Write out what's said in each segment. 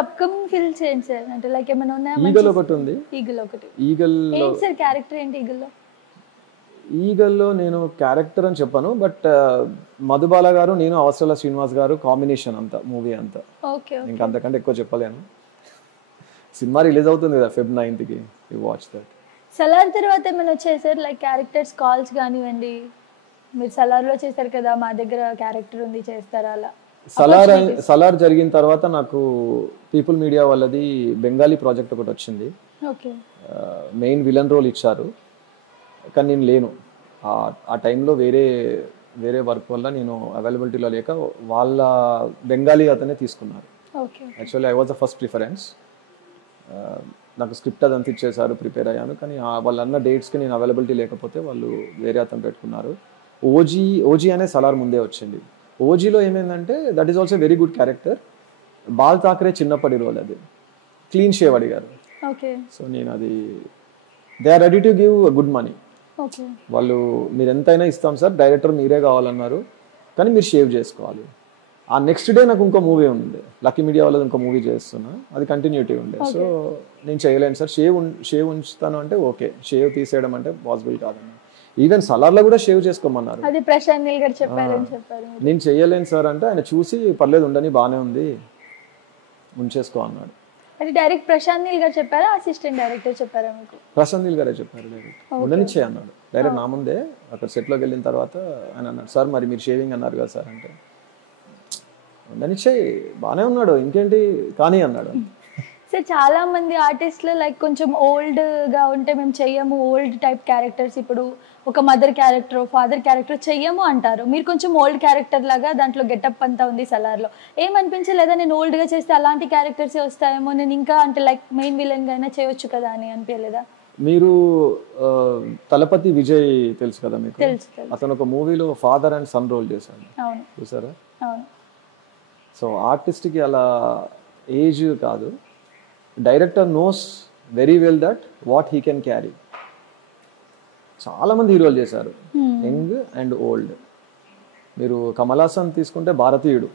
Upcoming films ఏంటి sir? అంటే like ఏమైనా ఉన్నాయా? ఈగల్ ఒకటి ఉంది. ఈగల్ ఒకటి. ఈగల్ ఏంటి సార్ క్యారెక్టర్ ఏంటి ఈగల్లో? ఈగల్లో నేను క్యారెక్టర్ అని చెప్పాను, బట్ మధుబాల గారు నేను అవసరాల శ్రీనివాస్ గారు కాంబినేషన్ అంతా మూవీ అంతా. ఓకే. ఇంకా అంతకంటే ఎక్కువ చెప్పలేను. సినిమా రిలీజ్ అవుతుంది కదా Feb 9th, you watch that. Salaar తర్వాత ఏమైనా వచ్చాయి సార్ లైక్ క్యారెక్టర్స్ కాల్స్ కానివ్వండి? మీరు సలార్లో చేశారు కదా, మా దగ్గర క్యారెక్టర్ ఉంది చేస్తారా అలా? సలార్ జరిగిన తర్వాత నాకు పీపుల్ మీడియా వాళ్ళది బెంగాలీ ప్రాజెక్ట్ ఒకటి వచ్చింది. ఓకే. మెయిన్ విలన్ రోల్ ఇచ్చారు, కానీ నేను లేను ఆ టైంలో. వేరే వర్క్ వల్ల నేను అవైలబిలిటీలో లేక వాళ్ళ బెంగాలీ అతనే తీసుకున్నారు. Actually I was the first preference. నాకు స్క్రిప్ట్ అదంతా ఇచ్చేసారు, ప్రిపేర్ అయ్యాను, కానీ వాళ్ళు అన్న డేట్స్కి నేను అవైలబిలిటీ లేకపోతే వాళ్ళు వేరే అతను పెట్టుకున్నారు. ఓజీ అనే సలార్ ముందే వచ్చింది. ఓజీలో ఏమైందంటే that is also very good character. Bal Thackeray చిన్నప్పటి రోల్, అది క్లీన్ షేవ్ అడిగారు. సో నేను అది they are ready to give good money. వాళ్ళు మీరు ఎంతైనా ఇస్తాం సార్, డైరెక్టర్ మీరే కావాలన్నారు, కానీ మీరు షేవ్ చేసుకోవాలి. ఆ నెక్స్ట్ డే నాకు ఇంకో మూవీ ఉంది, లక్కీ మీడియా వాళ్ళది ఇంకో మూవీ చేస్తున్నా, అది కంటిన్యూటీ ఉండే. సో నేను చేయలేను సార్, షేవ్ ఉంచుతాను అంటే ఓకే, షేవ్ తీసేయడం అంటే పాసిబుల్ కాదన్న. ఈవెన్ సలార్లో కూడా షేవ్ చేసుకోమన్నారు. నేను చెయ్యలేను సార్ అంటే ఆయన చూసి పర్లేదు ఉండని బాగానే ఉంది ఉంచేసుకో అన్నాడు. అది డైరెక్ట్ ప్రశాంత్ నీల్ గారు చెప్పారా, అసిస్టెంట్ డైరెక్టర్ చెప్పారా మీకు? ప్రశాంత్ నీల్ గారే చెప్పారు. డైరెక్ట్ ఉండనిచ్చే అన్నాడు. డైరెక్ట్ నా ముందే అక్కడ సెట్లోకి వెళ్ళిన తర్వాత ఆయన అన్నాడు, సార్ మరి మీరు షేవింగ్ అన్నారు కదా సార్ అంటే, ఉండనిచ్చే బాగానే ఉన్నాడు ఇంకేంటి కానీ అన్నాడు. సార్ చాలా మంది ఆర్టిస్టులు లైక్ కొంచెం ఓల్డ్ గా ఉంటే మేము చెయ్యము, ఓల్డ్ టైప్ క్యారెక్టర్స్, ఇప్పుడు ఒక మదర్ క్యారెక్టర్ ఫాదర్ క్యారెక్టర్ చెయ్యము అంటారు. మీరు కొంచెం ఓల్డ్ క్యారెక్టర్ లాగా దాంట్లో గెటప్ అంతా ఉంది సలార్లో. ఏమనిపించలేదా నేను ఓల్డ్ గా చేస్తే అలాంటి క్యారెక్టర్స్ వస్తాయేమో, నేను ఇంకా అంటే లైక్ మెయిన్ విలన్ గా అయినా చేయొచ్చు కదా అని అనిపించలేదా? మీరు తలపతి విజయ్ తెలుసు కదా మీకు? తెలుసు. అతను ఒక మూవీలో ఫాదర్ అండ్ సన్ రోల్ చేశాడు. అవును, చూసారా? అవును. సో ఆర్టిస్ట్కి అలా ఏజ్ కాదు, director knows very well that what he can carry. చాలా మంది హీరోలు చేశారు, యంగ్ అండ్ ఓల్డ్. మీరు కమల్ హాసన్ తీసుకుంటే భారతీయుడు,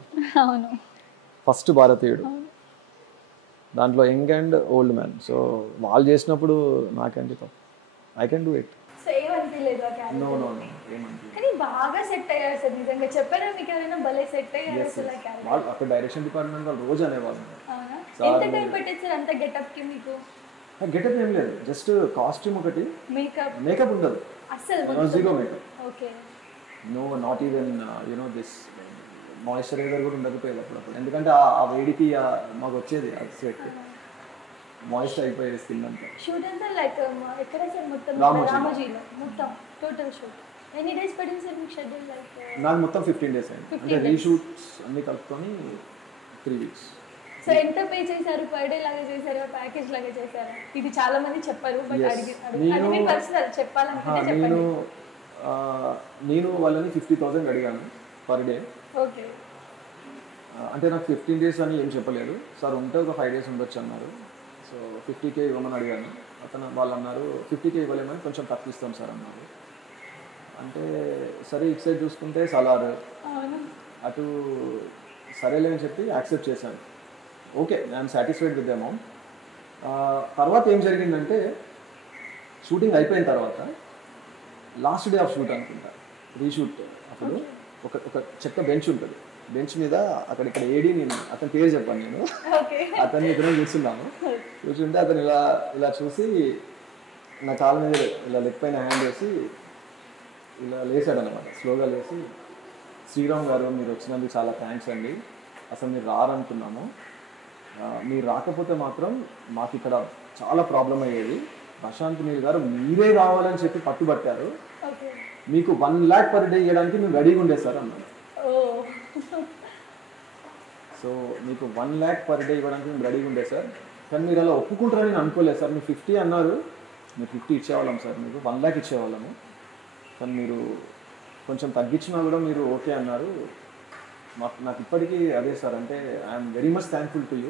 ఫస్ట్ భారతీయుడు, దాంట్లో young and old man. So వాళ్ళు చేసినప్పుడు నాకేంటి తప్పు, I can do it. No no no, కానీ బాగా సెట్ అయ్యారు సార్, నిజంగా చెప్పారా మీకు ఎవరైనా భలే సెట్ అయ్యారు అసలు ఆ క్యారెక్టర్? వాళ్ళు అక్కడ డైరెక్షన్ డిపార్ట్మెంట్ వాళ్ళు రోజు అనేవాళ్ళు. అవునా? ఎంత టైం పట్టింది సార్ అంత గెటప్ కి మీకు? గెటప్ ఏం లేదు, జస్ట్ కాస్ట్యూమ్ ఒకటి, మేకప్ ఉండదు అసలు, zero makeup. Okay. No not even you know this moisturiser కూడా ఉండకపోయేది అప్పుడప్పుడు, ఎందుకంటే ఆ వేడికి మాకు వచ్చేది ఆ స్వెట్, మాయిశ్చర్ అయిపోయేది స్కిన్ అంతా. షూట్ అంతా లైక్ ఎక్కడ సార్? మొత్తం రామోజీలో మొత్తం టోటల్ షూట్ ఎన్ని డేస్ పడింది సార్ మీకు షెడ్యూల్? లైక్ నాకు మొత్తం 15 days అయింది, అంటే రీషూట్స్ అన్ని కలుపుకొని 3 weeks. సో ఎంత పే చేశారు? పర్ డే లాగా చేశారా, ప్యాకేజ్ లాగా చేశారా? ఇది చాలా మంది చెప్పారు, బట్ అది మీ పర్సనల్ చెప్పాలనుకుంటే చెప్పండి. నేను వాళ్ళని 50,000 అడిగాను పర్ డే. ఓకే. అంటే నాకు 15 days అని ఏం చెప్పలేదు సార్, ఉంటే ఒక 5 days ఉండొచ్చు అన్నారు. సో 50K ఇవ్వమని అడిగాను. వాళ్ళు అన్నారు 50K ఇవ్వలేమని, కొంచెం తక్కువ ఇస్తాం సార్ అన్నారు. అంటే సరే ఇటు సైడ్ చూసుకుంటే సలార్, అటు సరేలే అని చెప్పి యాక్సెప్ట్ చేశాను. Okay, I'm satisfied with the amount. తర్వాత ఏం జరిగిందంటే షూటింగ్ అయిపోయిన తర్వాత లాస్ట్ డే ఆఫ్ షూట్ అనుకుంటా, రీషూట్ అప్పుడు ఒక చెక్క బెంచ్ ఉంటుంది, బెంచ్ మీద అక్కడ ఏడి, నేను అతని పేరు చెప్పాను, నేను అతన్ని ఇద్దరం కూర్చున్నాను. కూర్చుంటే అతను ఇలా చూసి నా కాళ్ళ మీద ఇలా లెగ్ పైన హ్యాండ్ వేసి ఇలా లేసాడు అనమాట, స్లోగా లేచి, శ్రీరామ్ గారు మీరు వచ్చినందుకు చాలా థ్యాంక్స్ అండి, అసలు మీరు రారనుకున్నాము, మీరు రాకపోతే మాత్రం మాకు ఇక్కడ చాలా ప్రాబ్లం అయ్యేది, ప్రశాంత్ నీల్ గారు మీరే రావాలని చెప్పి పట్టుబట్టారు, మీకు 1 lakh per day ఇవ్వడానికి మేము రెడీగా ఉండే సార్ అన్నాడు. సో మీకు 1 lakh per day ఇవ్వడానికి మేము రెడీగా ఉండే సార్, కానీ మీరు అలా ఒప్పుకుంటారని నేను అనుకోలేదు సార్, మీరు 50 అన్నారు, మీరు 50 ఇచ్చేవాళ్ళం సార్, మీకు 1 lakh ఇచ్చేవాళ్ళము, కానీ మీరు కొంచెం తగ్గించినా కూడా మీరు ఓకే అన్నారు. నాకు ఇప్పటికీ అదే సార్, అంటే I'm very much thankful to you,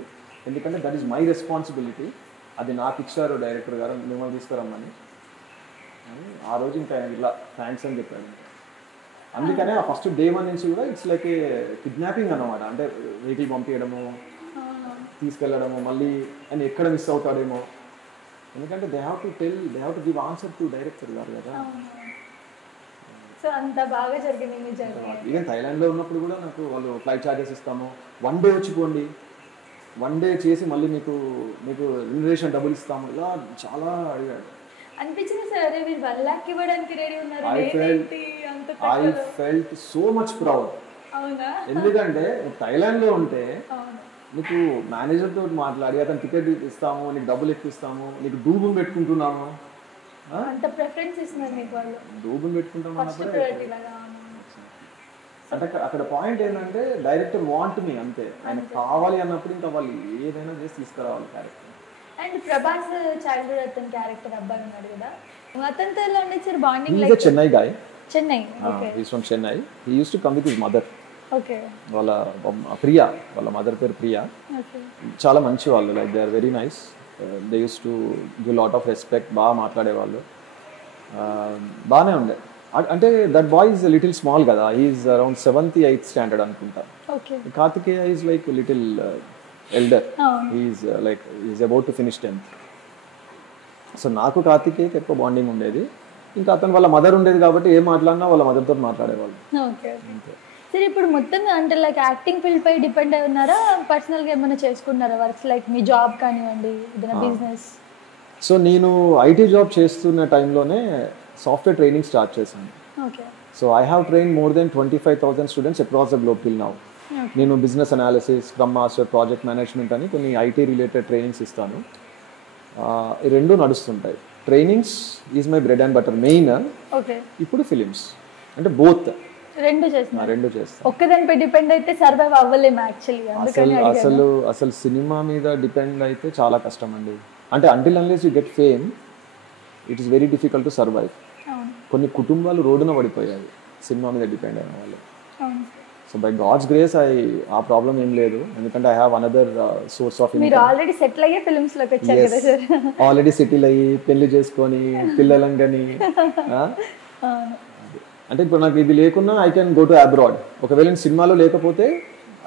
ఎందుకంటే దట్ ఈస్ మై రెస్పాన్సిబిలిటీ, అది నాకు ఇచ్చారు డైరెక్టర్ గారు మిమ్మల్ని తీసుకురమ్మని. ఆ రోజు ఇంకా ఇలా థ్యాంక్స్ అని చెప్పాను. అందుకనే ఆ ఫస్ట్ day 1 నుంచి కూడా ఇట్స్ లైక్ ఏ కిడ్నాపింగ్ అన్నమాట, అంటే వెహికల్ పంపించడము, తీసుకెళ్ళడము మళ్ళీ ఆయన ఎక్కడ మిస్ అవుతాడేమో, ఎందుకంటే they have to give answer to director గారు కదా. సో అంత బాగా జరిగింది మీ జర్నీ. ఈవెన్ థైలాండ్లో ఉన్నప్పుడు కూడా నాకు వాళ్ళు ఫ్లైట్ ఛార్జెస్ ఇస్తాము, 1 డే వచ్చిపోండి, 1 డే చేసి మళ్ళీ మీకు రిజర్వేషన్ డబ్బులు ఇస్తాము, ఇలా చాలా అడిగాడు. అనిపించింది సార్, అరే మీరు 1 lakh ఇవ్వడానికి రెడీ ఉన్నారు. I felt so much proud. అవునా? ఎందుకంటే థైలాండ్లో ఉంటే నీకు మేనేజర్ తోటి మాట్లాడి అతను టికెట్ ఇస్తాము, నీకు డబ్బులు ఎక్కిస్తాము, నీకు డూబుని పెట్టుకుంటున్నాము, అంత ప్రిఫరెన్స్ ఇస్తున్నారు మీకు వాళ్ళు. డూబుని పెట్టుకుంటాము అన్నప్పుడే. అంటే అక్కడ పాయింట్ ఏంటంటే డైరెక్టర్ వాంట్ మీ, అంతే. ఆయన కావాలి అన్నప్పుడు ఇంకా వాళ్ళు ఏదైనా చేసి తీసుకురావాలి క్యారెక్టర్. అండ్ ప్రభాస్ చైల్డ్హుడ్ అతని క్యారెక్టర్ అబ్బాయి ఉన్నాడు కదా, అతనితో ఎలా ఉండేది sir bonding? He's a Chennai guy. Chennai. Okay. He's from Chennai. He used to come with his mother. Okay. వాళ్ళ ప్రియా, వాళ్ళ మదర్ పేరు ప్రియా. ఓకే. చాలా మంచి వాళ్ళు, like they are very nice. They use to give lot of respect, బాగా మాట్లాడేవాళ్ళు, బాగానే ఉండే. అంటే that boy is little small కదా, is around 7th 8th standard అనుకుంటా. Okay. Karthikeya is like little elder, is about to finish 10th. So నాకు కార్తికేయకి ఎక్కువ బాండింగ్ ఉండేది. ఇంకా అతను వాళ్ళ మదర్ ఉండేది కాబట్టి ఏం మాట్లాడినా వాళ్ళ మదర్తో మాట్లాడేవాళ్ళు. ఓకే. సరే, ఇప్పుడు మొత్తం అంటే లైక్ యాక్టింగ్ ఫీల్డ్ పై డిపెండ్ అయి ఉన్నారా, పర్సనల్గా ఏమైనా చేసుకున్నారా వర్క్స్, లైక్ మీ జాబ్ కానివ్వండి, ఏదైనా బిజినెస్? సో నేను ఐటీ జాబ్ చేస్తున్న టైంలోనే సాఫ్ట్వేర్ ట్రైనింగ్ స్టార్ట్ చేశాను. Okay. So I have train more than 25,000 students across the globe till now. నేను business analysis, scrum master, project management అని కొన్ని ఐటీ రిలేటెడ్ ట్రైనింగ్స్ ఇస్తాను. ఈ రెండు నడుస్తుంటాయి. Trainings is my bread and butter main. Okay. ఇప్పుడు films, అంటే both రెండు చేస్తాను. రెండు చేస్తాను. ఒక్కదానిపై డిపెండ్ అయితే సర్వైవ్ అవ్వలేము యాక్చువల్లీ. అసలు సినిమా మీద డిపెండ్ అయితే చాలా కష్టం అండి. అంటే until unless you get fame, it is very difficult to survive. కొన్ని కుటుంబాలు రోడ్డున పడిపోయాయి సినిమా మీద డిపెండ్ అయిన వాళ్ళు. సో బై గాడ్స్ గ్రేస్ ఆ ప్రాబ్లం ఏం లేదు, ఎందుకంటే I have another source of income. మీరు ఆల్రెడీ సెటిల్ అయ్యే ఫిల్మ్స్ లోకి వచ్చారు కదా సార్. ఆల్రెడీ సెటిల్ అయ్యి పెళ్లి చేసుకొని పిల్లలంగని. అంటే ఇప్పుడు నాకు ఇది లేకున్నా I can go to abroad. ఒకవేళ నేను సినిమాలో లేకపోతే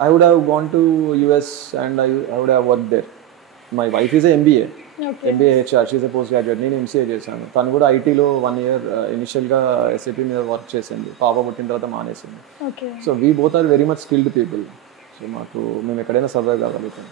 I would have gone to US and I would have work there. My wife is MBA HR, she's a post graduate. నేను MCA చేశాను. తను కూడా ఐటీలో 1 year ఇనిషియల్గా SAP మీద వర్క్ చేసింది. పాప పుట్టిన తర్వాత మానేసింది. So we both are very much skilled people. So మేము ఎక్కడైనా సర్వైవ్ కాగలుగుతాం.